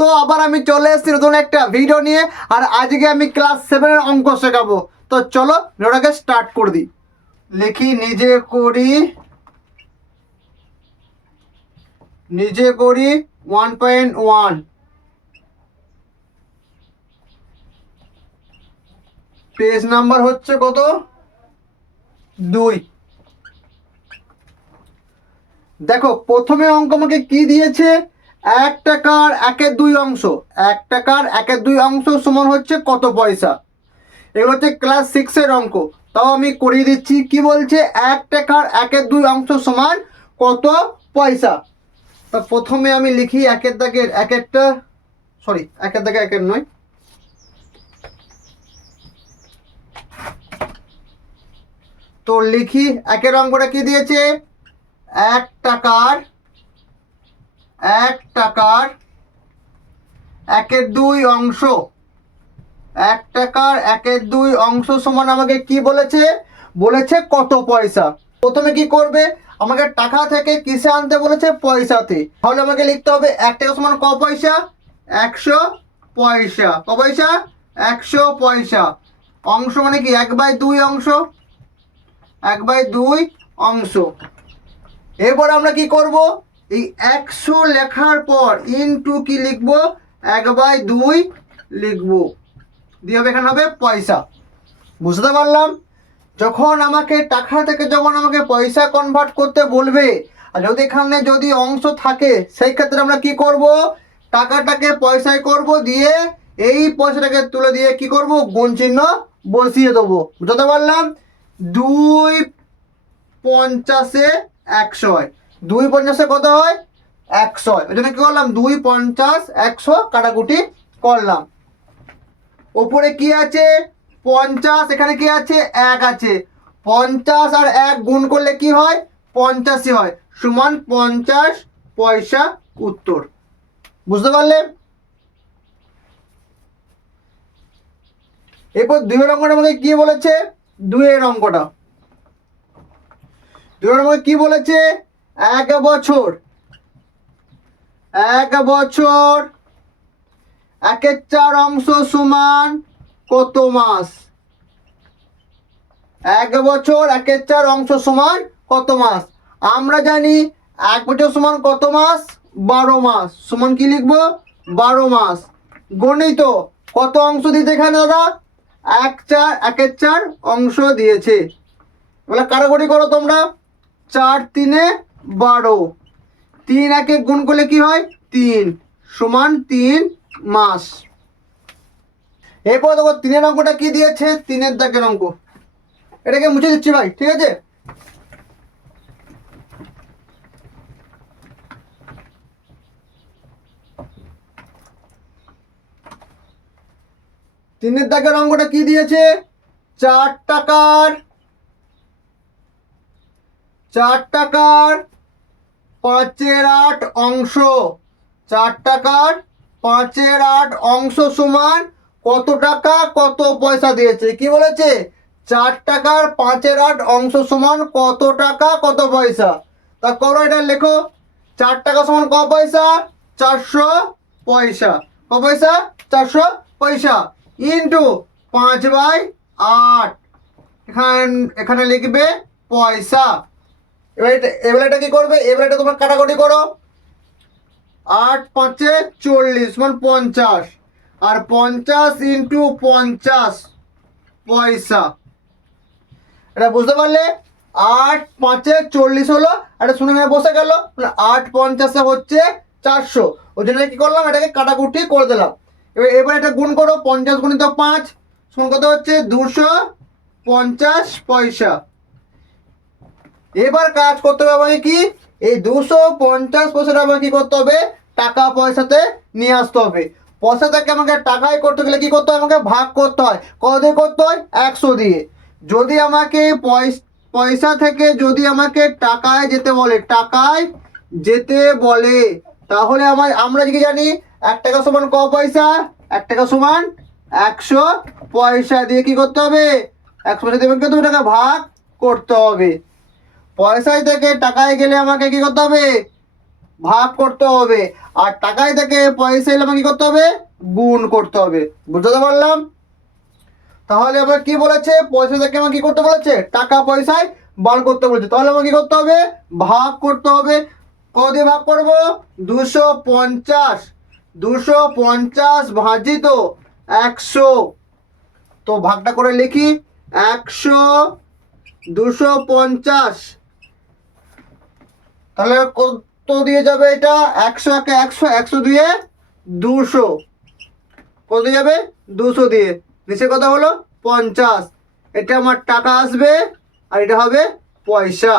তো আবার আমি চলে এসেছি নতুন একটা ভিডিও নিয়ে। আর আজকে আমি ক্লাস 7-এর অঙ্ক শেখাবো। তো চলো ভিডিওটাকে স্টার্ট করে দিই। লিখি নিজে করি 1.1। পেজ নাম্বার হচ্ছে কত? 2। দেখো প্রথমে অঙ্ক আমাকে কি দিয়েছে? 1 টাকার 1/2 অংশ। 1 টাকার 1/2 অংশ সমান হচ্ছে কত পয়সা? এগুলো হচ্ছে ক্লাস 6-এর অঙ্ক। তাও আমি করিয়ে দিচ্ছি। কি বলছে? 1 টাকার 1/2 অংশ সমান কত পয়সা। তা প্রথমে আমি লিখি একের দাগের একের নয়, তো লিখি একের অঙ্কটা কি দিয়েছে? 1 টাকার 1/2 অংশ। 1 টাকার 1/2 অংশ সমান আমাকে কি বলেছে? বলেছে কত পয়সা। প্রথমে কি করবে? আমাকে টাকা থেকে কিসে আনতে বলেছে? পয়সাতে। তাহলে আমাকে লিখতে হবে 1 টাকা সমান ক পয়সা? 100 পয়সা। ক পয়সা? 100 পয়সা। অংশ মানে কি? 1/2 অংশ। 1/2 অংশ। এরপর আমরা কি করব? এই 100 লেখার পর ইনটু কি লিখবো? 1/2 লিখবো। দিয়ে হবে এখানে হবে পয়সা। বুঝতে পারলাম? যখন আমাকে টাকা থেকে যখন আমাকে পয়সা কনভার্ট করতে বলবে, আর যদি এখানে যদি অংশ থাকে, সেই ক্ষেত্রে আমরা কি করব? টাকাটাকে পয়সায় করব, দিয়ে এই পয়সাটাকে তুলে দিয়ে কি করব? গুণ চিহ্ন বসিয়ে দেবো। বুঝতে পারলাম? 2/50 100 হয়। 2/50 কত হয়? 100 হয়। ওই জন্য কি করলাম? 2/50 100 কাটাকুটি করলাম। ওপরে কি আছে? 50। এখানে কি আছে? 1 আছে। 50 আর 1 গুণ করলে কি হয়? 85 হয়। সমান 50 পয়সা উত্তর। বুঝতে পারলে? এরপর 2-এর অঙ্কটা আমাকে কি বলেছে? 2-এর অঙ্কটা আমাকে কি বলেছে? 1 বছর 1/4 অংশ সমান কত মাস? 1 বছর 1/4 অংশ সমান কত মাস? আমরা জানি 1 বছর সমান কত মাস? 12 মাস। সমান কি লিখবো? 12 মাস। গণিত কত অংশ দিয়েছে এখানে দাদা? 1/4 অংশ দিয়েছে। এবার কাটাকুটি করো তোমরা। 4×3 12। 3 1 গুণ করলে কি হয়? 3 সমান 3 মাস। এরপর দেখো 3-এর অঙ্কটা কি দিয়েছে? 3-এর দাগের অঙ্ক। এটাকে মুছে দিচ্ছি ভাই, ঠিক আছে? তিনের দাগের অঙ্কটা কি দিয়েছে? 4 টাকার 5/8 অংশ। 4 টাকার 5/8 অংশ সমান কত টাকা কত পয়সা দিয়েছে? কি বলেছে? 4 টাকার 5/8 অংশ সমান কত টাকা কত পয়সা। তা করো, এটা লেখো। 4 টাকা সমান ক পয়সা? 400 পয়সা। ক পয়সা? 400 পয়সা। ইন্টু 5/8। এখানে লিখবে পয়সা। এবার এটা কি করবে? এবার এটা তোমরা কাটাকুটি করো। 8×5 40 সমান 50। আর 50 ইন্টু 50 পয়সা। এটা বুঝতে পারলে? 8×5 40 হলো। এটা শুনে বসে গেল। 8×50 হচ্ছে 400। ওই জন্য কি করলাম? এটাকে কাটাকুটি করে দিলাম। এবার এটা গুণ করো। 50 গুণিত 5 সমান কত হচ্ছে? 250 পয়সা। এবার কাজ করতে হবে আমাকে কি? এই 250 পয়সাটা আমাকে কি করতে হবে? টাকা পয়সাতে নিয়ে আসতে হবে। পয়সাটাকে আমাকে টাকায় করতে গেলে কি করতে হয়? আমাকে ভাগ করতে হয়। কত দিয়ে করতে হয়? 100 দিয়ে। যদি আমাকে পয়সা থেকে যদি আমাকে টাকায় যেতে বলে, তাহলে আমরা কি জানি? 1 টাকা সমান ক পয়সা? 1 টাকা সমান 100 পয়সা দিয়ে কি করতে হবে? 100 পয়সা দিয়ে 2 টাকা ভাগ করতে হবে। পয়সায় থেকে টাকায় গেলে আমাকে কি করতে হবে? ভাগ করতে হবে, আর টাকায় থেকে পয়সা এলে আমাকে কি করতে হবে, গুণ করতে হবে। বুঝতে পারলাম? তাহলে আবার কি বলেছে, পয়সা থেকে আমাকে কি করতে বলেছে, টাকা পয়সায় বার করতে বলেছে। তাহলে আমাকে কি করতে হবে, ভাগ করতে হবে। কত দিয়ে ভাগ করবো, 250, 250 ভাজিত 100। তো ভাগটা করে লিখি, 100, 250। তাহলে কত দিয়ে যাবে এটা, 100 একে 100, 100 দিয়ে 200, কত দিয়ে যাবে, 200 দিয়ে। নিচে কত হলো, 50। এটা আমার টাকা আসবে, আর এটা হবে পয়সা।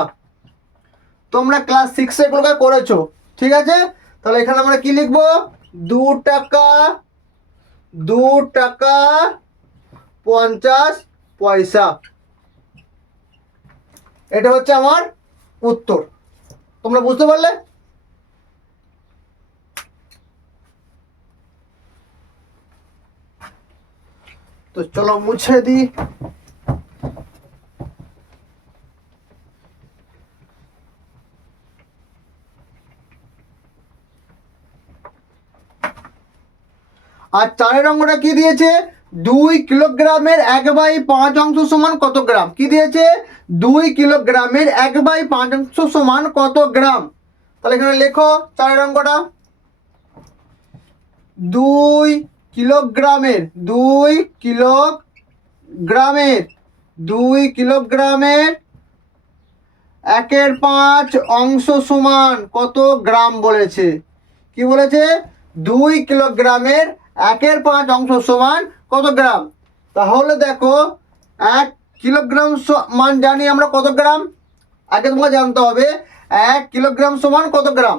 তোমরা ক্লাস 6 এগুলোকে করেছো, ঠিক আছে? তাহলে এখানে আমরা কি লিখবো, 2 টাকা, 2 টাকা 50 পয়সা। এটা হচ্ছে আমার উত্তর। তোমরা বুঝতে পারলে? তো চলো মুছে দিই। আর 4 অঙ্কটা কি দিয়েছে, 2 কিলোগ্রামের 1/5 অংশ সমান কত গ্রাম। কি দিয়েছে, 2 কিলোগ্রামের 1/5 অংশ সমান কত গ্রাম। তাহলে এখানে লেখো 4 অঙ্কটা, 2 কিলোগ্রামের, 2 কিলোগ্রামের, 2 কিলোগ্রামের 1/5 অংশ সমান কত গ্রাম বলেছে। কি বলেছে, 2 কিলোগ্রামের 1/5 অংশ সমান কত গ্রাম। তাহলে দেখো 1 কিলোগ্রাম মান জানি আমরা কত গ্রাম। আগে তোমাকে জানতে হবে 1 কিলোগ্রাম সমান কত গ্রাম।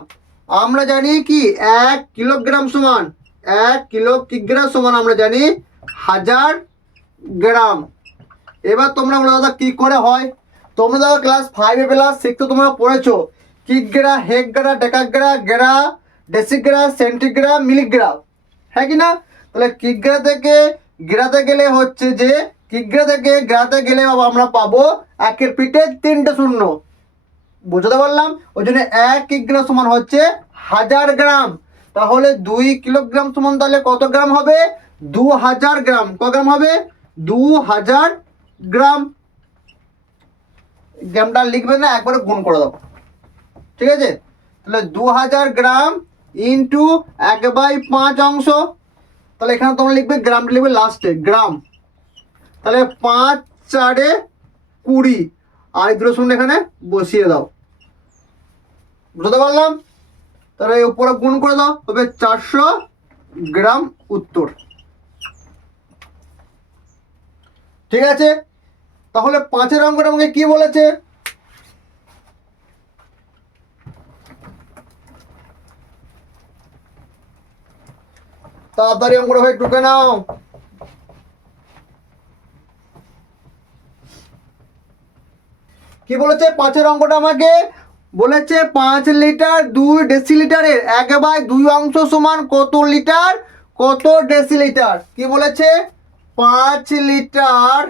আমরা জানি কি 1 কিলোগ্রাম সমান, 1 কিলোগ্রাম সমান আমরা জানি 1000 গ্রাম। এবার তোমরা বলো দাদা কি করে হয়। তোমরা দাদা ক্লাস 5 ক্লাস 6 তোমরা পড়েছো কিগ্রা, হেক্রা, ডেকাগ্রা, গ্রা, ডেসিগ্রা, সেন্টিগ্রা, মিলিগ্রাম, হ্যাঁ কি না। তাহলে কিগ্রা থেকে গ্রাতে গেলে হচ্ছে যে, কিগ্রা থেকে গ্রাতে গেলে আমরা পাবো 1-এর পিঠে 3টে শূন্য। বুঝতে পারলাম? ওই জন্য 1 কিগ্রা সমান হচ্ছে 1000 গ্রাম। তাহলে 2 কিলোগ্রাম সমান তাহলে কত গ্রাম হবে, 2000 গ্রাম। কত গ্রাম হবে, 2000 গ্রাম। গ্রামটা লিখবে না, একবারে গুণ করে দাও, ঠিক আছে? তাহলে 2000 গ্রাম ইন্টু 1/5 অংশ। তাহলে এখানে তোমরা লিখবে, গ্রামটা লিখবে লাস্টে, গ্রাম। তাহলে 5 4 20, আর এই দুটো শূন্য এখানে বসিয়ে দাও। বুঝতে পারলাম? তাহলে এই উপরে গুণ করে দাও, হবে 400 গ্রাম উত্তর। ঠিক আছে? তাহলে 5-এর অঙ্কটা আমাকে কি বলেছে, তাড়াতাড়ি অঙ্কটা ভাই ঢুকে নাও। কি বলেছে 5-এর অঙ্কটা আমাকে বলেছে, 5 লিটার 2 ডেসিলিটারের 1/2 অংশ সমান কত লিটার, কত ডেসিলিটার। কি বলেছে, 5 লিটার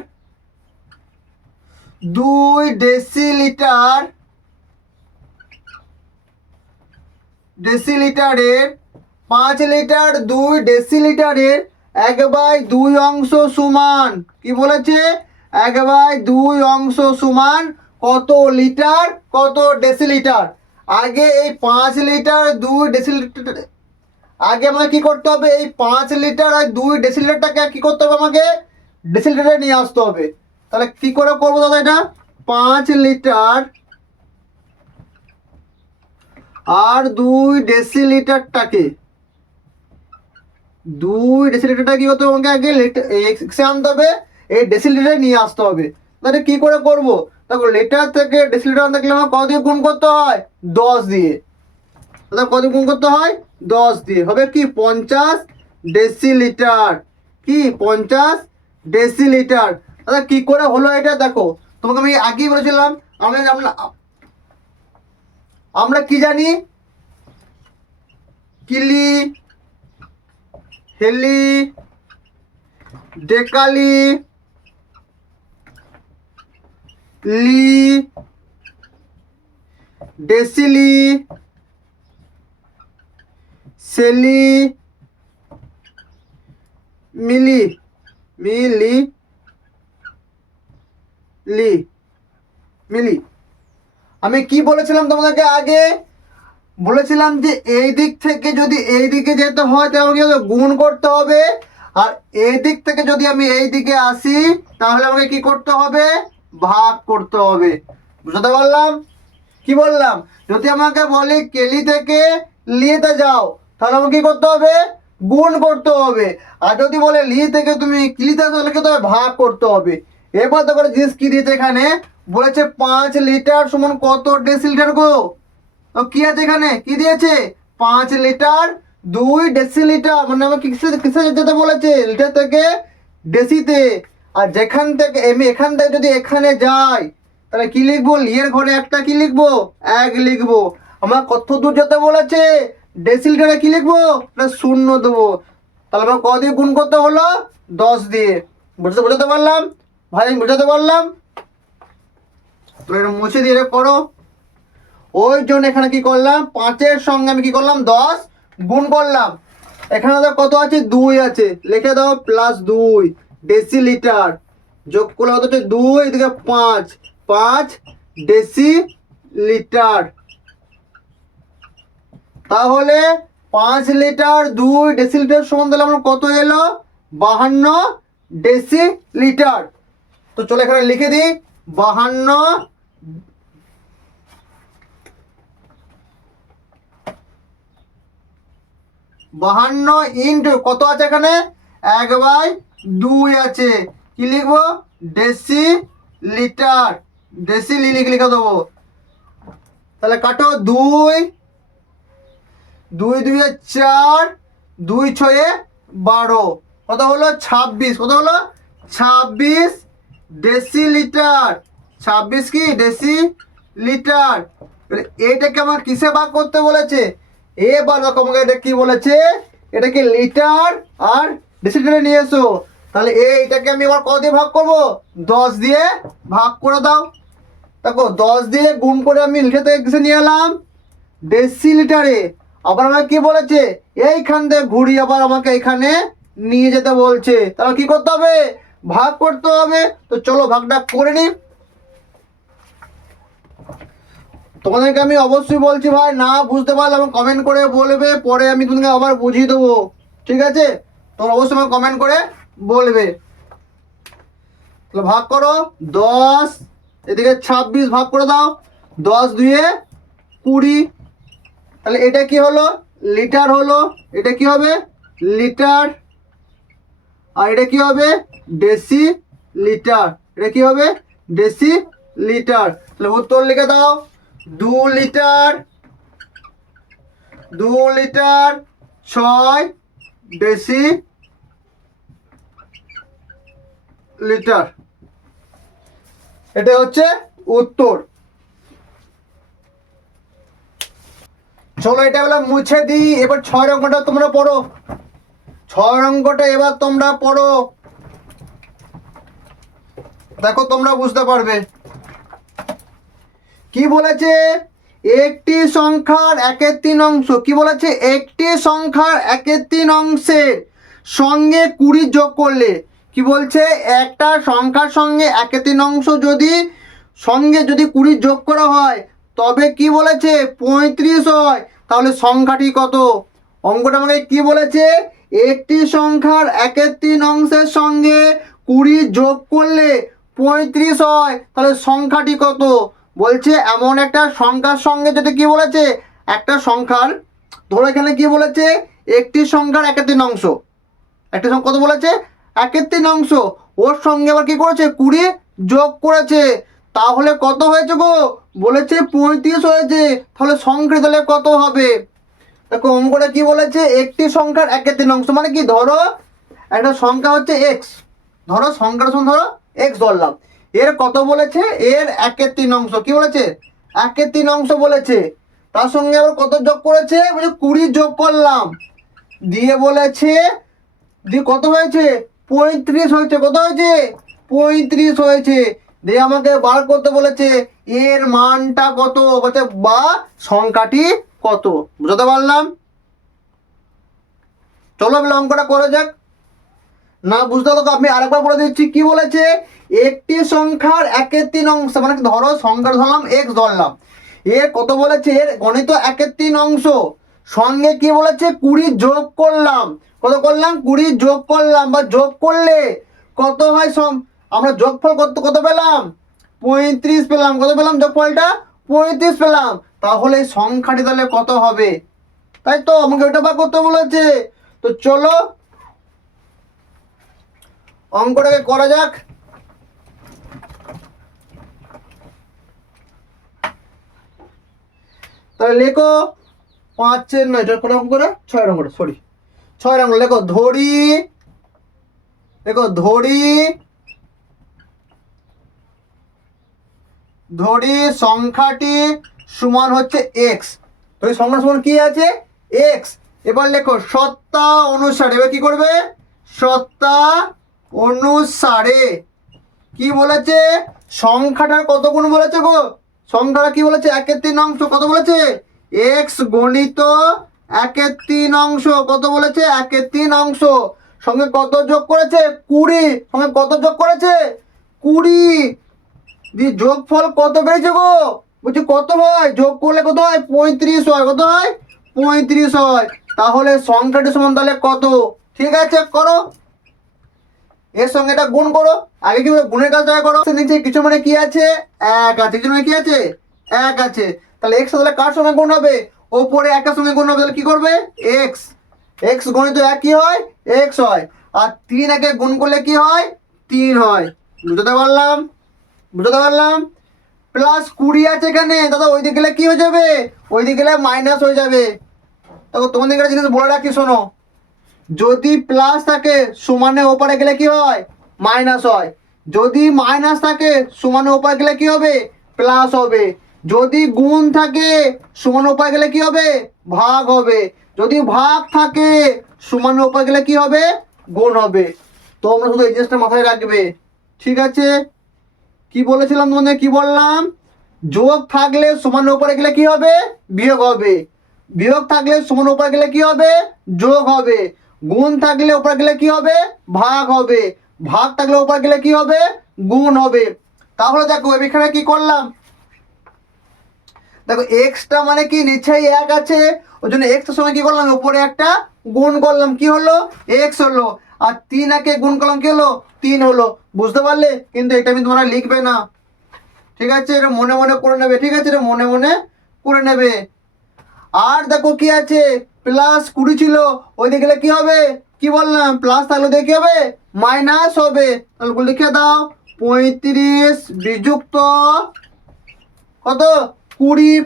2 ডেসিলিটার, ডেসিলিটারের 5 লিটার 2 ডেসিলিটারের 1/2 অংশ সমান, কি বলেছে, 1/2 অংশ সমান কত লিটার, কত ডেসিলিটার। আগে এই 5 লিটার 2 ডেসিলিটার, আগে আমাকে কি করতে হবে, এই 5 লিটার আর 2 ডেসিলিটারটাকে কি করতে হবে, আমাকে ডেসিলিটারে নিয়ে আসতে হবে। তাহলে কি করে করবো দাদা এটা, 5 লিটার আর 2 ডেসিলিটারটাকে, 2 ডেসিলিটারটা কি করতে হবে, আমাকে আগে এক্সে আনতে হবে, এই ডেসিলিটারে নিয়ে আসতে হবে। তাহলে কি করে করব, দেখো লিটার থেকে ডেসিলিটার আনতে গেলে আমার কত দিয়ে গুণ করতে হয়, 10 দিয়ে। তাহলে কত গুণ করতে হয়, 10 দিয়ে। হবে কি 50 ডেসিলিটার, কি 50 ডেসিলিটার। দাদা কি করে হলো এটা, দেখো তোমাকে আমি আগেই বলেছিলাম, আমরা আমরা আমরা কি জানি, কিলি, হেলি, ডেকালি, লি, ডেসিলি, সেলি মিলি মিলি লি মিলি। আমি কি বলেছিলাম তোমাদেরকে আগে? বলেছিলাম যে এই দিক থেকে যদি এই দিকে যেতে হয় তাহলে কি হবে? গুণ করতে হবে। আর এই দিক থেকে যদি আমি এই দিকে আসি তাহলে আমাকে কি করতে হবে? ভাগ করতে হবে। বুঝতে পারলাম? কি বললাম? যদি আমাকে বলে কেলি থেকে লিতে যাও তাহলে আমাকে কি করতে হবে? গুণ করতে হবে। আর যদি বলে লি থেকে তুমি কিলিতে আসো তাহলে কি করতে হবে? ভাগ করতে হবে। এবার দেখো জিনিস কি দিয়েছে এখানে, বলেছে 5 লিটার সমান কত ডেসিলিটার গো? তো কি আছে এখানে? কি দিয়েছে? 5 লিটার 2 ডেসিলিটার। মানে আমাকে কিসে কিসে যেতে বলেছে? লিটার থেকে ডেসিতে। আর যেখান থেকে আমি এখান থেকে যদি এখানে যাই তাহলে কি লিখবো? লিয়ের ঘরে একটা কি লিখবো? 1 লিখবো। আমার কত দূর যেতে বলেছে? ডেসিলিটারে কি লিখবো? না 0 দেবো। তাহলে আমার কত দিয়ে গুণ করতে হলো? 10 দিয়ে। বুঝতে পারলাম ভাই? আমি বুঝাতে পারলাম? তো এটা মুছে দিয়ে এটা করো। ওই জন্য এখানে কি করলাম? 5-এর সঙ্গে আমি কি করলাম? 10 গুণ করলাম। এখানে তো কত আছে? 2 আছে, লিখে দাও +2 ডেসিলিটার। যোগ করলে কত হচ্ছে? 2 এদিকে 5 5 ডেসিলিটার। তাহলে 5 লিটার 2 ডেসিলিটার সমান তাহলে আমার কত এলো? 52 ডেসিলিটার। তো চলো এখানে লিখে দিই 52 ইন্টু কত আছে এখানে? 1/2 আছে। কি লিখবো? Deci litre. ডেসি লিখে দেবো। তাহলে কাটো 2 2 2 4 2 6 12 কত হলো? 26। কত হলো? 26 ডেসিলিটার। 26 কি ডেসিলিটার। এইটাকে আমার কিসে ভাগ করতে বলেছে? এবার দেখো আমাকে এটা কি বলেছে? এটাকে লিটার আর ডেসিলিটারে নিয়ে এসো। তাহলে এইটাকে আমি এবার কত দিয়ে ভাগ করবো? 10 দিয়ে ভাগ করে দাও। দেখো 10 দিয়ে গুণ করে আমি লিটার থেকে কিসে নিয়ে এলাম? ডেসিলিটারে। আবার আমাকে কি বলেছে? এইখান থেকে ঘুরিয়ে আবার আমাকে এখানে নিয়ে যেতে বলছে। তাহলে কি করতে হবে? ভাগ করতে হবে। তো চলো ভাগটা করে নিই। তোমাদেরকে আমি অবশ্যই বলছি ভাই, না বুঝতে পারলে আমি কমেন্ট করে বলবে, পরে আমি তোমাকে আবার বুঝিয়ে দেবো। ঠিক আছে? তোমরা অবশ্যই আমাকে কমেন্ট করে বলবে। তাহলে ভাগ করো 10 এদিকে 26 ভাগ করে দাও। 10 2 20। তাহলে এটা কি হলো? লিটার হলো। এটা কি হবে? লিটার। আর এটা কি হবে? Deci litre. এটা কি হবে? Deci litre. তাহলে উত্তর লিখে দাও 2 লিটার 2 লিটার 6 ডেসি লিটার। এটা হচ্ছে উত্তর। চলো এটা বলে মুছে দিই। এবার 6 অঙ্কটা তোমরা পড়ো। 6 অঙ্কটা এবার তোমরা পড়ো। দেখো তোমরা বুঝতে পারবে। কি বলেছে? একটি সংখ্যার 1/3 অংশ। কি বলেছে? একটি সংখ্যার 1/3 অংশের সঙ্গে 20 যোগ করলে কি বলছে? একটা সংখ্যার সঙ্গে 1/3 অংশ যদি সঙ্গে যদি 20 যোগ করা হয় তবে কি বলেছে? 35 হয়। তাহলে সংখ্যাটি কত? অঙ্কটা আমাকে কি বলেছে? একটি সংখ্যার 1/3 অংশের সঙ্গে 20 যোগ করলে 35 হয়। তাহলে সংখ্যাটি কত? বলছে এমন একটা সংখ্যার সঙ্গে যদি কি বলেছে? একটা সংখ্যার, ধরো এখানে কি বলেছে? একটি সংখ্যার 1/3 অংশ। একটা সংখ্যা কত বলেছে? 1/3 অংশ। ওর সঙ্গে আবার কি করেছে? 20 যোগ করেছে। তাহলে কত হয়েছে গো? বলেছে 35 হয়েছে। তাহলে সংখ্যা তাহলে কত হবে? দেখো অঙ্কটা কি বলেছে? একটি সংখ্যার 1/3 অংশ মানে কি? ধরো একটা সংখ্যা হচ্ছে এক্স। ধরো সংখ্যাটা ধরো এক্স ধরলাম। এর কত বলেছে? এর 1/3 অংশ। কি বলেছে? 1/3 অংশ বলেছে। তার সঙ্গে আবার কত যোগ করেছে? বলছে 20 যোগ করলাম। দিয়ে বলেছে দিয়ে কত হয়েছে? 35 হয়েছে। কত হয়েছে? 35 হয়েছে। দিয়ে আমাকে বার করতে বলেছে এর মানটা কত, বলছে বা সংখ্যাটি কত। বুঝতে পারলাম? চলো বলে অঙ্কটা করে যাক। না বুঝতে হলে আমি আরেকবার বলে দিচ্ছি। কি বলেছে, একটি সংখ্যার 1/3 অংশ, মানে ধরো সংখ্যা ধরলাম এক্স ধরলাম, এর কত বলেছে, এর গণিত 1/3 অংশ, সঙ্গে কি বলেছে 20 যোগ করলাম, কত করলাম 20 যোগ করলাম, বা যোগ করলে কত হয় আমরা যোগফল কত কত পেলাম 35 পেলাম, কত পেলাম যোগফলটা 35 পেলাম, তাহলে এই সংখ্যাটি তাহলে কত হবে, তাই তো আমাকে ওটা বার করতে বলেছে। তো চলো অঙ্কটাকে করা যাক। তাহলে লেখো 5 নয়, কত অঙ্ক করে 6 অঙ্ক, সরি 6 অঙ্ক। লেখো ধরি, দেখো ধরি সংখ্যাটি সমান হচ্ছে এক্স, ধরি সংখ্যা সমান কি আছে এক্স। এবার লেখো সত্তা অনুসারে, এবার কি করবে সত্তা অনুসারে, কি বলেছে সংখ্যাটার কত গুণ বলেছে গো, সংখ্যাটা কি বলেছে 1/3 অংশ, কত বলেছে এক্স গণিত 1/3 অংশ, কত বলেছে 1/3 অংশ, সঙ্গে কত যোগ করেছে 20, সঙ্গে কত যোগ করেছে 20, দিয়ে যোগফল কত পেয়েছে গো, বলছি কত হয় যোগ করলে কত হয় 35 হয়, কত হয় 35 হয়, তাহলে সংখ্যাটি সমান তাহলে কত, ঠিক আছে করো, এর সঙ্গে এটা গুণ করো, আগে কি গুণের কাজটা করো, নিচে কিছু মানে কি আছে এক আছে, কিছু মানে কি আছে এক আছে, তাহলে এক্স তাহলে কার সঙ্গে গুণ হবে, ওপরে একের সঙ্গে গুণ হবে, তাহলে কি করবে এক্স, এক্স গণিত এক কি হয় এক্স হয়, আর 3 একে গুণ করলে কি হয় 3 হয়, বুঝতে পারলাম, বুঝতে পারলাম। প্লাস 20 আছে এখানে দাদা, ওই দিকে গেলে কি হয়ে যাবে, ওই দিকে গেলে মাইনাস হয়ে যাবে, তো তোমাদের একটা জিনিস বলে রাখি শোনো, যদি প্লাস থাকে সমানে ওপরে গেলে কি হয় মাইনাস হয়, যদি মাইনাস থাকে সমানে ওপরে গেলে কি হবে প্লাস হবে, যদি গুণ থাকে সমানে ওপরে গেলে কি হবে ভাগ হবে, যদি ভাগ থাকে সমানে ওপরে গেলে কি হবে গুণ হবে, তোমরা শুধু এই জিনিসটা মাথায় রাখবে, ঠিক আছে। কি বলেছিলাম তোমাদের, কি বললাম, যোগ থাকলে সমান উপরে গেলে কি হবে বিয়োগ হবে, বিয়োগ থাকলে সমান উপরে গেলে কি হবে যোগ হবে, গুণ থাকলে উপরে গেলে কি হবে ভাগ হবে, ভাগ থাকলে উপরে গেলে কি হবে গুণ হবে। তাহলে দেখো এখানে কি করলাম, দেখো এক্সটা মানে কি নিচেই এক আছে, ওই জন্য এক্স এর সঙ্গে কি করলাম উপরে একটা গুণ করলাম, কি হলো এক্স হলো, আর 3 একে গুণ করলাম কি হলো 3 হলো, বুঝতে পারলে, কিন্তু এটা আমি তোমরা লিখবে না, ঠিক আছে, এটা মনে মনে করে নেবে, ঠিক আছে, এটা মনে মনে করে নেবে। আর দেখো কি আছে প্লাস 20 ছিল, ওই দিকে গেলে কি হবে, কি বললাম প্লাস থাকলে দেখে কি হবে মাইনাস হবে, তাহলে লিখে দাও 35 বিযুক্ত কত 20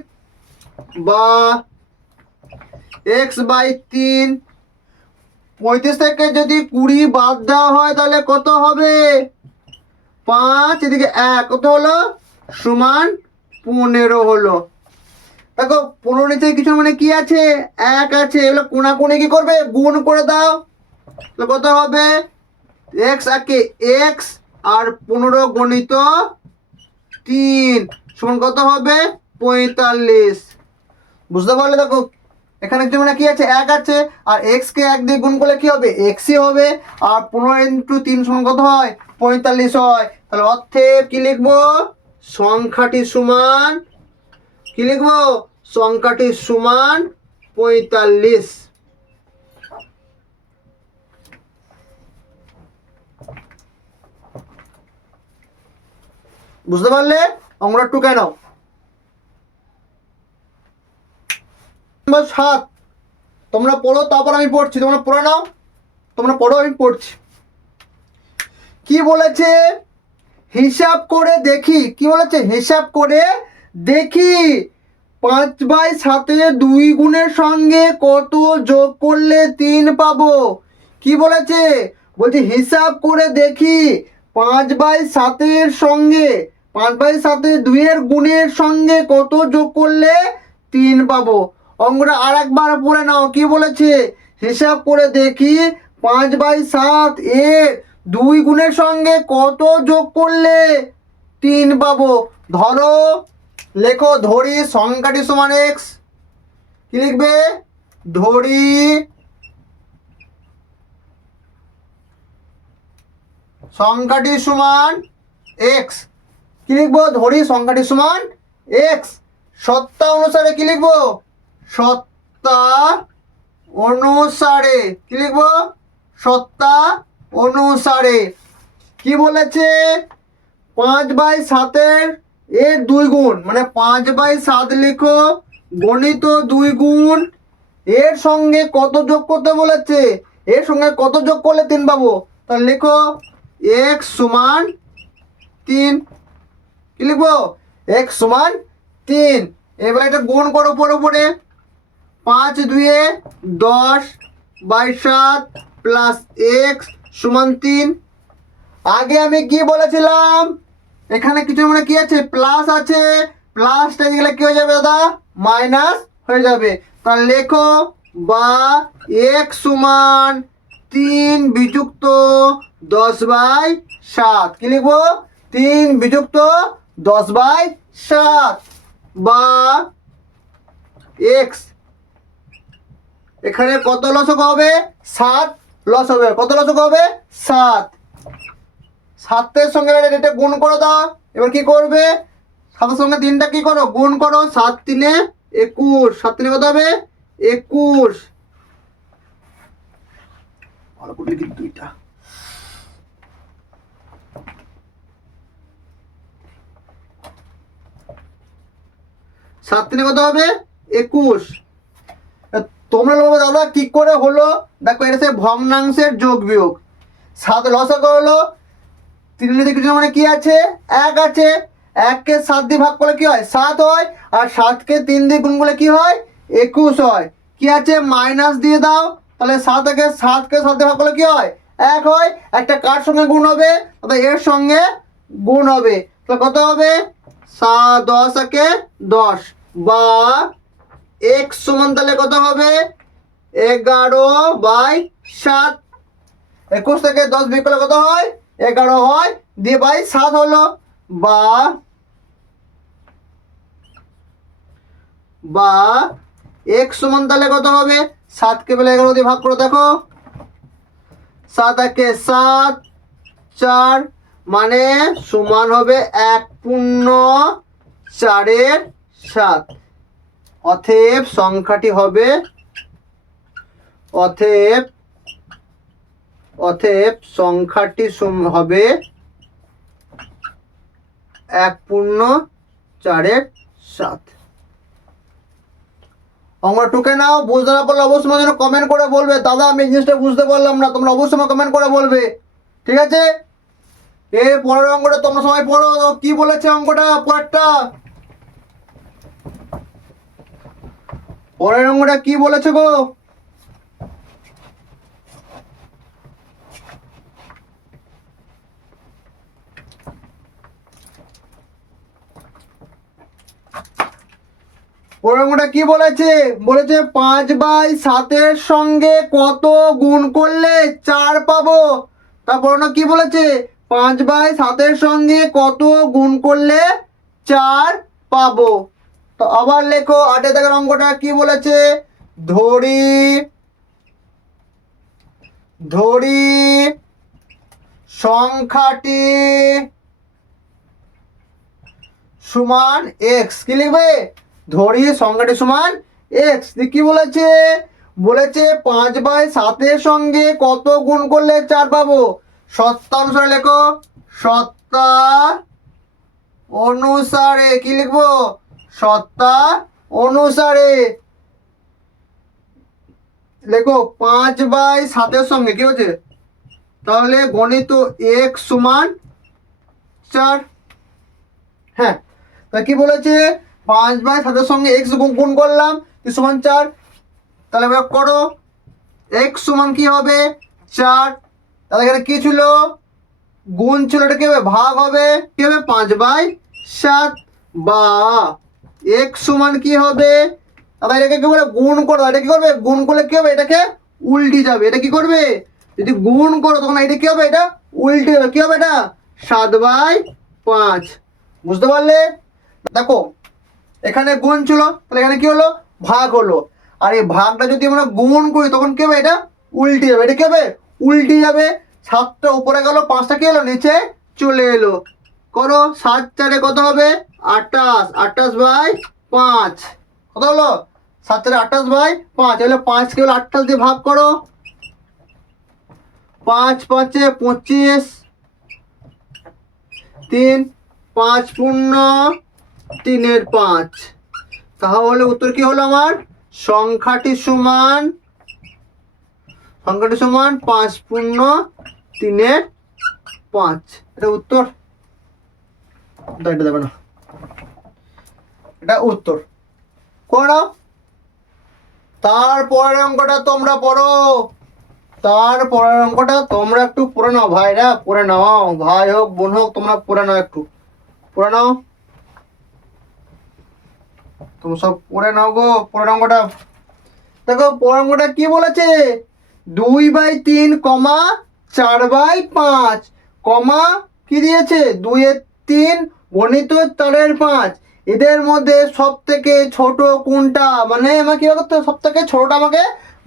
বা x/3, 35 থেকে যদি 20 বাদ দেওয়া হয় তাহলে কত হবে 5, এদিকে 1, কত হলো সমান 15 হলো। দেখো 15 নিচে কিছু মানে কি আছে এক আছে, এগুলো কোনাকুনি কি করবে গুণ করে দাও, তাহলে কত হবে x একে x আর 15 গণিত 3 সমান কত হবে 45, বুঝতে পারলে। দেখো এখানে কিছু মানে কি আছে এক আছে, আর x কে 1 দিয়ে গুণ করলে কি হবে xই হবে, আর 15 × 3 সমান কত হয় 45 হয়, তাহলে অতএব কি লিখবো সংখ্যাটি সমান, কি লিখবো সংখ্যাটি সমান 45। বুঝতে পারলে আমরা একটু কেন 7, তোমরা পড়ো তারপর আমি পড়ছি, তোমরা পড়ে নাও, তোমরা পড়ো আমি পড়ছি। কি বলেছে হিসাব করে দেখি, কি বলেছে হিসাব করে দেখি 5/7 2 গুণের সঙ্গে কত যোগ করলে 3 পাবো, কি বলেছে বলছে হিসাব করে দেখি 5/7 সঙ্গে 5/7 2 এর গুণের সঙ্গে কত যোগ করলে 3 পাবো, অঙ্কটা আর একবার পড়ে নাও, কি বলেছে হিসাব করে দেখি 5/7 এর 2 গুণের সঙ্গে কত যোগ করলে 3 পাবো, ধরো লেখো ধরি সংখ্যাটি সমান x, কি লিখবে ধরি সংখ্যাটি সমান এক্স। কি লিখবো? ধরি সংখ্যাটি সমান এক্স। সত্তা অনুসারে কি লিখবো? সত্তা অনুসারে কি লিখবো? সত্তা অনুসারে। কি বলেছে? 5/7 এর 2 গুণ, মানে 5/7 লিখো গণিত 2 গুণ। এর সঙ্গে কত যোগ করতে বলেছে? এর সঙ্গে কত যোগ করলে 3 পাবো? তাহলে লিখো x সমান 3। কি লিখবো? x সমান 3। এবার এটা গুণ করো উপরে। 5 2 10/7 প্লাস x সমান 3। আগে আমি কি বলেছিলাম? এখানে কিছু মানে কি আছে? প্লাস আছে। প্লাসটা গেলে কি হয়ে যাবে দাদা? মাইনাস হয়ে যাবে। তাহলে লেখো বা x সমান 3 বিযুক্ত 10/7। কি লিখবো? 3 বিযুক্ত 10/7 বা x। এখানে কত লসক হবে? 7 লস হবে। কত লসক হবে? 7। 7-এর সঙ্গে এটা গুণ করে দাও। এবার কি করবে? 7-এর সঙ্গে 3টা কি করো? গুণ করো। 7 3 21। 7 3 কত হবে? 21। ভালো করে লিখি দুইটা। 7 3 কত হবে? 21। তোমরা বলবে দাদা কি করে হলো? দেখো এটা হচ্ছে ভগ্নাংশের যোগ বিয়োগ। 7 লসক হলো। 3 কিছু মানে কি আছে? 1 আছে। 1কে 7 দিয়ে ভাগ করলে কি হয়? 7 হয়। আর 7কে 3 দিয়ে গুণ করলে কি হয়? 21 হয়। কি আছে? মাইনাস দিয়ে দাও। তাহলে 7কে 7 দিয়ে ভাগ করলে কি হয়? 1 হয়। একটা কার সঙ্গে গুণ হবে? তাহলে এর সঙ্গে গুণ হবে। তাহলে কত হবে? 10 একে 10 বা x সমান তাহলে কত হবে? 11/7। 21 থেকে 10 বিয়োগ করলে কত হয়? 11 হয়। দিয়ে বাই 7 হলো বা x সমান তাহলে কত হবে? 7কে বেলা 11 দিয়ে ভাগ করে দেখো। 7 একে 7 4 মানে সমান হবে 1/4/7। অতএব সংখ্যাটি হবে অতএব সংখ্যাটি হবে 1/4/7। তোমরা টুকে নাও। বুঝতে না পারলে অবশ্যই যেন কমেন্ট করে বলবে দাদা আমি জিনিসটা বুঝতে পারলাম না। তোমরা অবশ্যই কমেন্ট করে বলবে। ঠিক আছে? এর পরের অঙ্কটা তোমরা সবাই পড়ো। কি বলেছে অঙ্কটা? পরের অঙ্কটা কি বলেছে গো? পরেরটা কি বলেছে? বলেছে 5/7 সঙ্গে কত গুণ করলে 4 পাবো। তারপর কি বলেছে? 5/7 সঙ্গে কত গুণ করলে 4 পাবো। তো আবার লেখো 8 দাগের অঙ্কটা কি বলেছে? ধরি সংখ্যাটি সমান x। কি লিখবে? ধরি সংখ্যাটি সমান x। কি বলেছে? বলেছে 5/7 সঙ্গে কত গুণ করলে 4 পাবো। সত্তা অনুসারে লেখো। সত্তা অনুসারে কি লিখবো? সত্তা অনুসারে লেখো 5/7 সঙ্গে কি হচ্ছে? তাহলে গণিত x সমান 4। হ্যাঁ, তা কি বলেছে? 5/7 সঙ্গে x গুণ করলাম কি সমান 4। তাহলে এবার করো। x সমান কি হবে? 4। তাহলে এখানে কি ছিল? গুণ ছিল। এটা কি হবে? ভাগ হবে। কি হবে? 5/7 বা x সমান কি হবে? তাহলে এটাকে কি বলে? গুণ করো। এটা কি করবে? গুণ করলে কি হবে? এটাকে উল্টে যাবে। এটা কি করবে? যদি গুণ করো তখন এটা কি হবে? এটা উল্টে যাবে। কি হবে? এটা 7/5। বুঝতে পারলে? দেখো এখানে গুণ ছিল, তাহলে এখানে কি হলো? ভাগ হলো। আর এই ভাগটা যদি আমরা গুণ করি তখন কি হবে? এটা উল্টে যাবে। এটা কি হবে? উল্টে যাবে। 7টা উপরে গেল, 5টা কি এলো নিচে চলে এলো। করো 7 4 কত হবে 28, 28 বাই 5 কত হলো 7 4 28 বাই 5 এলো। 5 কে হলো 28 দিয়ে ভাগ করো, 5 5 25, 3 5 পূর্ণ 3 এর 5। তাহলে উত্তর কি হলো আমার, সংখ্যাটি সমান 5 পূর্ণ 3 এর 5। এটা উত্তর, এটা দেবে না, এটা উত্তর করো। তারপরের অঙ্কটা তোমরা পড়ো, তারপরের অঙ্কটা তোমরা একটু পড়ে নাও ভাইরা, পড়ে নাও, ভাই হোক বোন হোক তোমরা পড়ে নাও, একটু পড়ে নাও, তোমরা সব পড়ে নাও গো পড়ে অঙ্কটা। দেখো পরের অঙ্কটা কি বলেছে, 2/3 কমা 4/5 কমা কি দিয়েছে 2/3 গণিত 4/5, এদের মধ্যে সব থেকে ছোট কোনটা, মানে আমাকে কি করতে হবে, সব থেকে ছোটটা আমাকে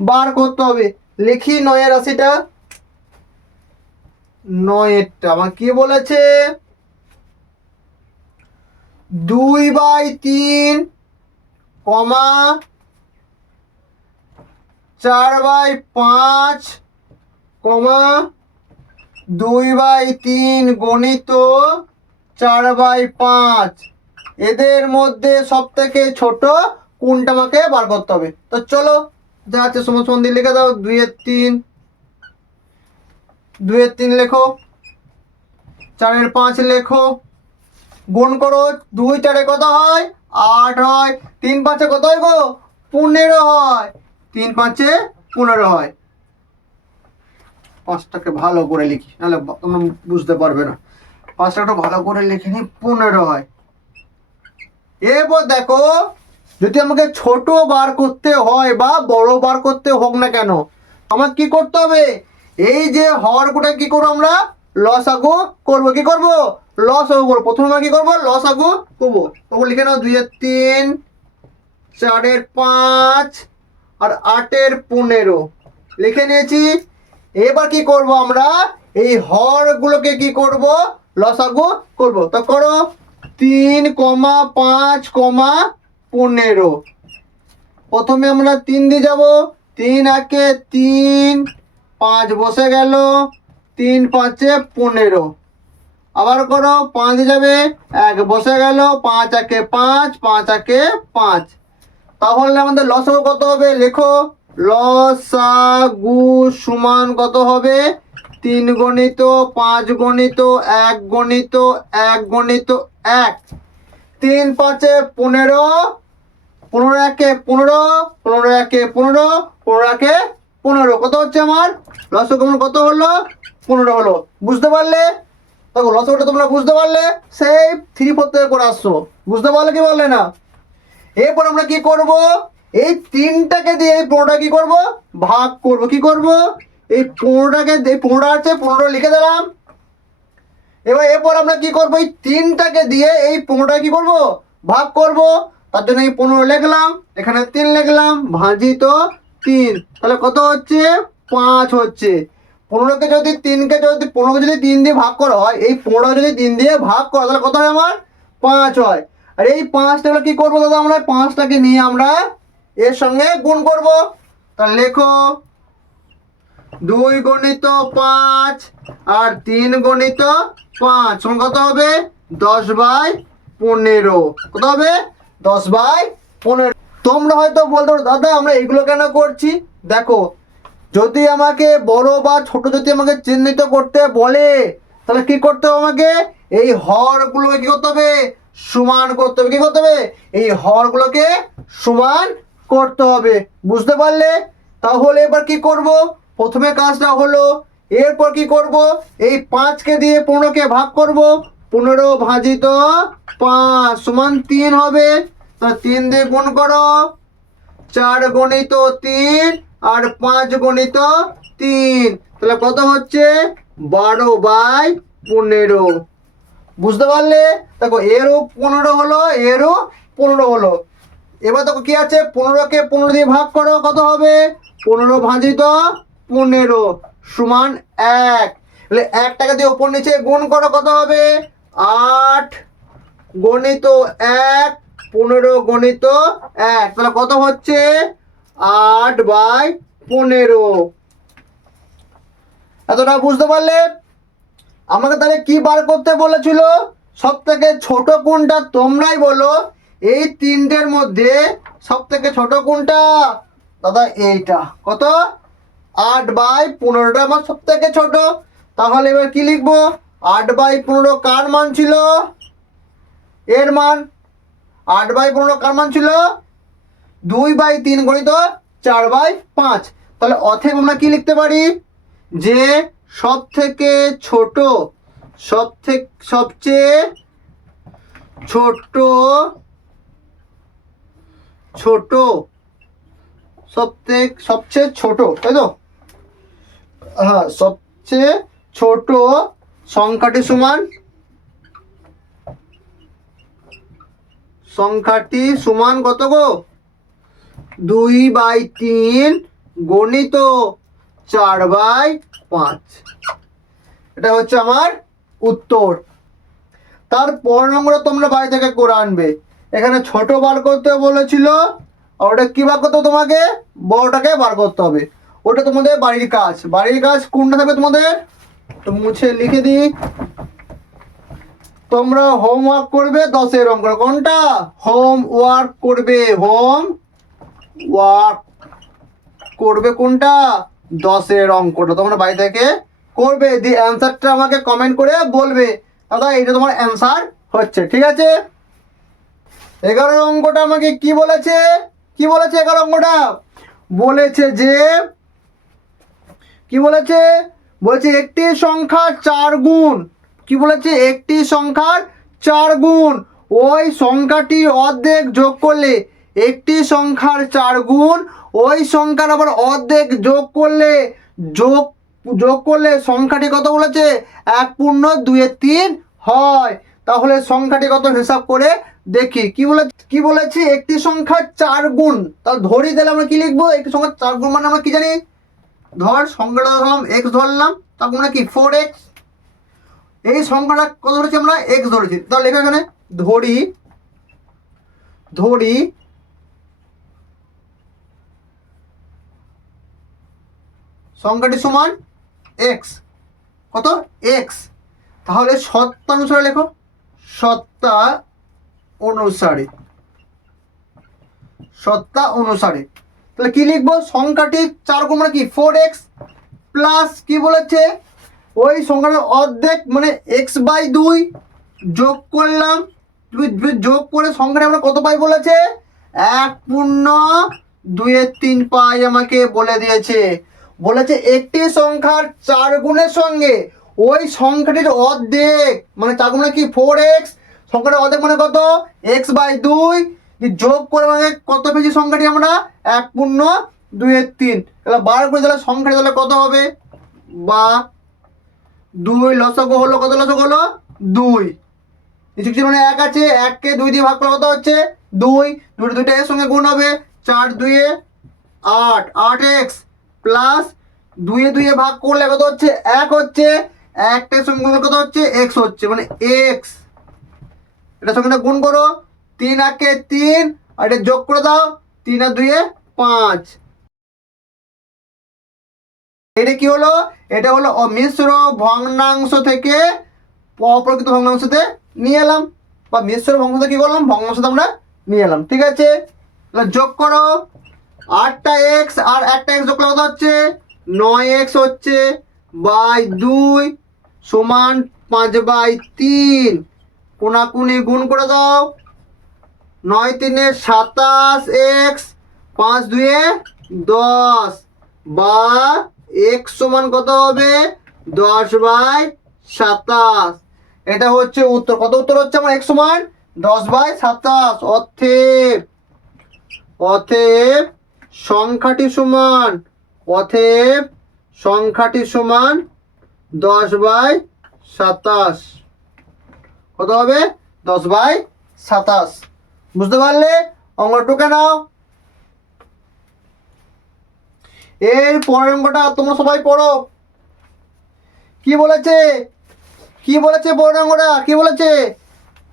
বার করতে হবে। লিখি 9 রাশিটা, 9 আমার কি বলেছে 2/3 কমা 4/5 কমা 2/3 গণিত 4/5, এদের মধ্যে সব থেকে ছোট কোনটা আমাকে বার করতে হবে। তো চলো যা আছে সমান সমান দিয়ে লিখে দাও, 2/3 লেখো, 4/5 লেখো, গুণ করো, 2 4 কত হয় 8 হয়, 3 5 কত হয় গো 15 হয়, 3 5 15 হয়। 5টাকে ভালো করে লিখি নাহলে তোমরা বুঝতে পারবে না, 5টা একটু ভালো করে লিখে নি, 15 হয়। এরপর দেখো যদি আমাকে ছোট বার করতে হয় বা বড় বার করতে হোক না কেন, আমার কি করতে হবে, এই যে হরগুলো কি করবো আমরা লসাগু করবো, কি করবো লসাগু করবো। প্রথমে আমরা কি করবো লসাগু করবো, তবু লিখে নাও 2/3 4/5 আর 8/15 লিখে নিয়েছি। এবার কি করব আমরা এই হরগুলোকে কি করব লসাগু করব। তো করো 3, 5, 15। প্রথমে আমরা 3 দিয়ে যাব, 3 একে 3, 5 বসে গেল, 3 5 15। আবার করো 5 দিয়ে যাবে, 1 বসে গেল, 5 একে 5, 5 একে 5। তাহলে আমাদের লসাগু কত হবে লেখো, লসাগু সমান কত হবে 3 গণিত 5 গণিত 1 গণিত 1 গণিত 1, 3 5 15, 15 একে 15, 15 একে 15, 15 একে 15 কত হচ্ছে আমার লসাগু কত হলো 15 হলো। বুঝতে পারলে, দেখো লসাগুটা তোমরা বুঝতে পারলে, সেই 3 4 থেকে করে আসছো, বুঝতে পারলে কি বললে না। এরপর আমরা কি করব, এই 3টাকে দিয়ে এই 15টা কি করব ভাগ করব, কি করব এই 15টাকে, এই 15 আছে 15 লিখে দিলাম। এরপর আমরা কি করব, এই 3টাকে দিয়ে এই 15টা কি করব ভাগ করব, তার জন্য এই 15 লিখলাম, এখানে 3 লিখলাম, ভাজিত 3, তাহলে কত হচ্ছে 5 হচ্ছে। 15কে যদি 3 দিয়ে ভাগ করা হয়, এই 15 যদি 3 দিয়ে ভাগ করা তাহলে কত হয় আমার 5 হয়। আর এই 5টা কি করবো দাদা, আমরা 5টাকে নিয়ে আমরা এর সঙ্গে গুণ করব। তাহলে লেখো 2 গণিত 5 আর 3 গণিত 5 সমান কত হবে 10/15, কত হবে 10/15। তোমরা হয়তো বলতে পারো দাদা আমরা এগুলো কেন করছি, দেখো যদি আমাকে বড় বা ছোট যদি আমাকে চিহ্নিত করতে বলে তাহলে কি করতে হবে, আমাকে এই হরগুলোকে কি করতে হবে সমান করতে হবে, কি করতে হবে এই হরগুলোকে সমান করতে হবে। বুঝতে পারলে, তাহলে এবার কি করব, প্রথমে কাজটা হলো, এরপর কি করব এই 5কে দিয়ে 15কে ভাগ করব, 15 ভাজিত 5 সমান 3 হবে। তা 3 দিয়ে গুণ করো, 4 গণিত 3 আর 5 গণিত 3, তাহলে কত হচ্ছে 12/15। বুঝতে পারলে, দেখো এরও 15 হলো, এরও 15 হলো। এবার দেখো কি আছে 15কে 15 দিয়ে ভাগ করো, কত হবে 15 ভাজিত 15 সমান 1। তাহলে 1 টাকা দিয়ে উপর নিচে গুণ করো, কত হবে 8 গণিত 1 15 গণিত 1, তাহলে কত হচ্ছে 8/15। এতটা বুঝতে পারলে? আমাকে তাহলে কি বার করতে বলেছিল? সব থেকে ছোট কোনটা তোমরাই বলো। এই তিনটের মধ্যে সব থেকে ছোট কোনটা? দাদা এইটা। কত? 8/15টা আমার সব থেকে ছোট। তাহলে এবার কি লিখবো? 8/15 কার মান ছিল? এর মান। 8/15 কার মান ছিল? 2/3 গণিত 4/5। তাহলে অতএব আমরা কি লিখতে পারি? যে সব থেকে ছোট, সবচেয়ে ছোট সবচেয়ে ছোট, তাই তো? হ্যাঁ, সবচেয়ে ছোট সংখ্যাটি সমান কত গো? 2/3 গণিত 4/5। এটা হচ্ছে আমার উত্তর। তারপর নম্বরটা তোমরা বাড়ি থেকে করে আনবে। এখানে ছোট বার করতে বলেছিল, আর ওটা কি বার করতে হবে? তোমাকে বড়টাকে বার করতে হবে। ওটা তোমাদের বাড়ির কাজ। বাড়ির কাজ কোনটা থাকবে তোমাদের? তো মুছে লিখে দিই। তোমরা হোমওয়ার্ক করবে 10-এর অঙ্ক। কোনটা? হোমওয়ার্ক করবে কোনটা? 10-এর অঙ্কটা তোমরা বাড়ি থেকে করবে। দি অ্যান্সারটা আমাকে কমেন্ট করে বলবে, দাদা এইটা তোমার অ্যান্সার হচ্ছে। ঠিক আছে? 11 অঙ্কটা আমাকে কি বলেছে? 11 অঙ্কটা বলেছে যে বলেছে একটি সংখ্যার 4 গুণ। কি বলেছে? একটি সংখ্যার 4 গুণ ওই সংখ্যাটি অর্ধেক যোগ করলে, একটি সংখ্যার 4 গুণ ওই সংখ্যার আবার অর্ধেক যোগ করলে সংখ্যাটি কত বলেছে? 1/2/3 হয়। তাহলে সংখ্যাটি কত হিসাব করে দেখি। কি বলেছে? একটি সংখ্যার 4 গুণ। তাহলে ধরি, তাহলে আমরা কি লিখবো? একটি সংখ্যার 4 গুণ মানে আমরা কি জানি? ধর সংখ্যাটা ধরলাম x ধরলাম, তারপর আমরা কি 4x। এই সংখ্যাটা কত ধরেছি আমরা? x ধরেছি। তাহলে লেখা এখানে ধরি সংখ্যাটি সমান x। কত? x। তাহলে সত্তা অনুসারে লেখো। সত্তা অনুসারে তাহলে কি লিখবো? সংখ্যাটি 4 গুণ মানে কি 4x প্লাস কি বলেছে? ওই সংখ্যাটার অর্ধেক মানে x/2 যোগ করলাম। যোগ করে সংখ্যাটা আমরা কত পাই বলেছে? 1/2/3 পাই আমাকে বলে দিয়েছে। বলেছে একটি সংখ্যার 4 গুণের সঙ্গে ওই সংখ্যাটির অর্ধেক মানে 4 গুণ কি 4x, সংখ্যাটার অর্ধেক মানে কত? x/2 যোগ করে মানে কত পেয়েছি সংখ্যাটি আমরা? 1/2/3। তাহলে বার করে দিলে সংখ্যাটি তাহলে কত হবে? বা 2 লসাগু হলো, কত লসাগু হলো? 2। নিচে কিছু মানে 1 আছে, 1কে 2 দিয়ে ভাগ করলে কত হচ্ছে? 2। দুটো এর সঙ্গে গুণ হবে, 4×2 8, 8x প্লাস 2 ভাগ করলে কত হচ্ছে? 1 হচ্ছে। 1টার সঙ্গে গুণ কত হচ্ছে? x হচ্ছে, মানে x। এটার সঙ্গে গুণ করো, 3 3 আর এটা যোগ করে দাও, 3 আর 2 5। এটা কি হলো? এটা হলো মিশ্র ভগ্নাংশ থেকে অপ্রকৃত ভগ্নাংশতে নিয়ে এলাম, বা মিশ্র ভগ্নাংশ কি করলাম? ভগ্নাংশতে আমরা নিয়ে এলাম। ঠিক আছে? যোগ করো, 8টা x আর 1টা x যোগ করলে কত হচ্ছে? 9x হচ্ছে বাই 2 সমান 5/3। কোনাকুনি গুণ করে দাও, 9 3 27x 5 2 10 বা x সমান কত হবে? 10/27। এটা হচ্ছে উত্তর। কত উত্তর হচ্ছে আমার? x সমান 10/27। অতএব সংখ্যাটি সমান 10/27। কত হবে? 10/27। বুঝতে পারলে? অঙ্ক টুকে নাও। এর পরের অঙ্কটা তোমরা সবাই পড়ো। কি বলেছে কি বলেছে বর্ণাঙ্গরা কি বলেছে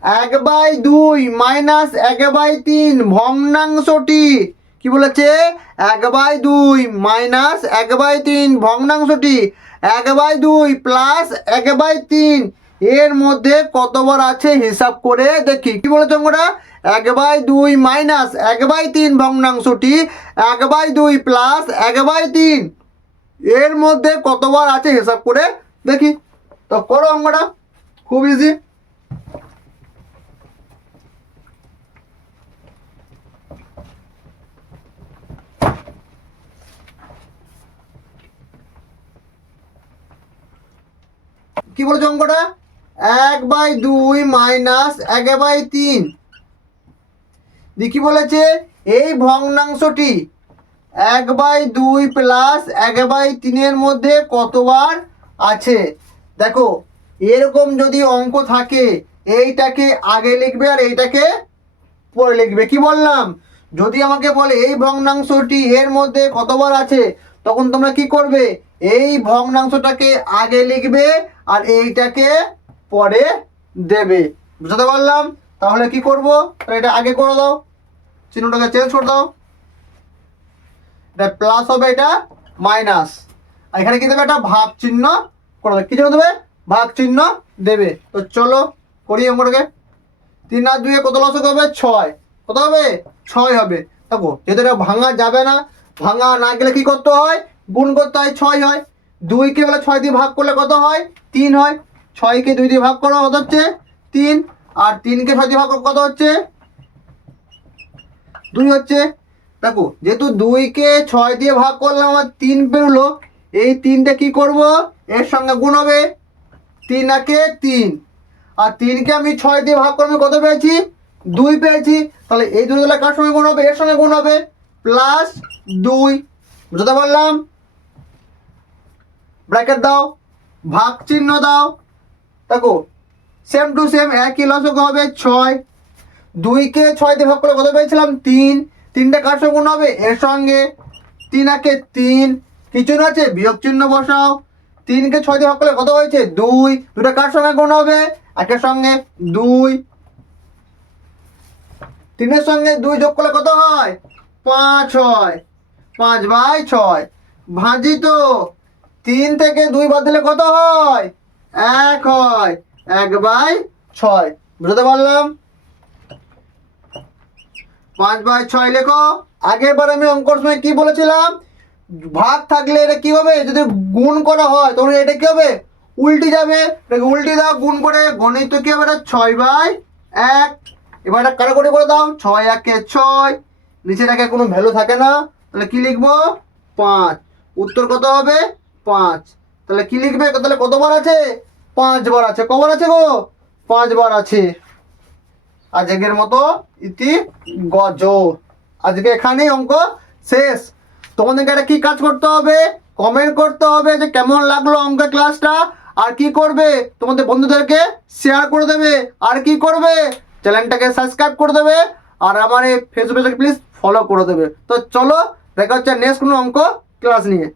1/2 মাইনাস 1/3 ভগ্নাংশটি কি বলেছে 1/2 মাইনাস 1/3 ভগ্নাংশটি 1/2 প্লাস 1/3 এর মধ্যে কতবার আছে হিসাব করে দেখি কি বলেছে অঙ্কটা 1/2 মাইনাস 1/3 ভগ্নাংশটি 1/2 প্লাস 1/3 এর মধ্যে কতবার আছে হিসাব করে দেখি তো করো অঙ্কটা খুব ইজি কি বলেছে অঙ্কটা 1/2 মাইনাস 1/3 কি বলেছে এই ভগ্নাংশটি 1/2 প্লাস 1/3 এর মধ্যে কতবার আছে দেখো এরকম যদি অঙ্ক থাকে এইটাকে আগে লিখবে আর এইটাকে পরে লিখবে কি বললাম যদি আমাকে বলে এই ভগ্নাংশটি এর মধ্যে কতবার আছে তখন তোমরা কি করবে এই ভগ্নাংশটাকে আগে লিখবে আর এইটাকে পরে দেবে বুঝতে পারলাম তাহলে কি করব এটা আগে করে দাও চিহ্নটাকে চেঞ্জ করে দাও এটা প্লাস হবে এটা মাইনাস আর এখানে কি দেবে একটা ভাগ চিহ্ন করে দেবে কি চিহ্ন দেবে ভাগ চিহ্ন দেবে তো চলো করি অঙ্কটাকে 3 আর 2 কত লসক হবে 6 কত হবে 6 হবে দেখো যেহেতু এটা ভাঙা যাবে না ভাঙা না গেলে কি করতে হয় গুণ করতে হয় 6 হয় 2 কে বলে 6 দিয়ে ভাগ করলে কত হয় 3 হয় 6 কে 2 দিয়ে ভাগ করো কত হচ্ছে 3 আর 3 কে 6 দিয়ে ভাগ করো কত হচ্ছে 2 হচ্ছে দেখো যেহেতু 2 কে 6 দিয়ে ভাগ করলাম আমার 3 বেরোলো এই 3টা কি করব এর সঙ্গে গুণ হবে 3 একে 3 আর 3 কে আমি 6 দিয়ে ভাগ করলে কত পেয়েছি 2 পেয়েছি তাহলে এই দুটো তাহলে কার সঙ্গে গুণ হবে এর সঙ্গে গুণ হবে প্লাস 2 বুঝতে পারলাম ব্র্যাকেট দাও ভাগ চিহ্ন দাও দেখো সেম টু সেম একই লসক হবে 6 2 কে 6 দিয়ে ভাগ করলে কত পেয়েছিলাম 3 3টা কার সঙ্গে গুণ হবে এর সঙ্গে 3 একে 3 কিছু না আছে বিয়োগ চিহ্ন বসাও 3 কে 6 দিয়ে ভাগ করলে কত হয়েছে 2 দুটো কার সঙ্গে গুণ হবে একের সঙ্গে 2 3 এর সঙ্গে 2 যোগ করলে কত হয় 5 হয় 5/6 ভাজিত 3 থেকে 2 বাদ দিলে কত হয় 1 হয় 1/6 বুঝতে পারলাম 5/6 লেখো আগের বার আমি অঙ্কর সময় কি বলেছিলাম ভাগ থাকলে এটা কি হবে যদি গুণ করা হয় তখন এটা কি হবে উল্টে যাবে এটাকে উল্টে দাও গুণ করে গণিত কি হবে এটা 6/1 এবার এটা কাটাকুটি করে দাও 6 একে 6 নিচেটাকে কোনো ভ্যালু থাকে না তাহলে কি লিখবো 5 উত্তর কত হবে 5 তাহলে কি লিখবে তাহলে কতবার আছে 5 বার আছে কবার আছে গো 5 বার আছে আজকের মতো ইতি গজ আজকে এখানেই অঙ্ক শেষ তোমাদেরকে একটা কি কাজ করতে হবে কমেন্ট করতে হবে যে কেমন লাগলো অঙ্কের ক্লাসটা আর কি করবে তোমাদের বন্ধুদেরকে শেয়ার করে দেবে আর কি করবে চ্যানেলটাকে সাবস্ক্রাইব করে দেবে আর আমার এই ফেসবুকে প্লিজ ফলো করে দেবে তো চলো দেখা হচ্ছে নেক্সট কোনো অঙ্ক ক্লাস নিয়ে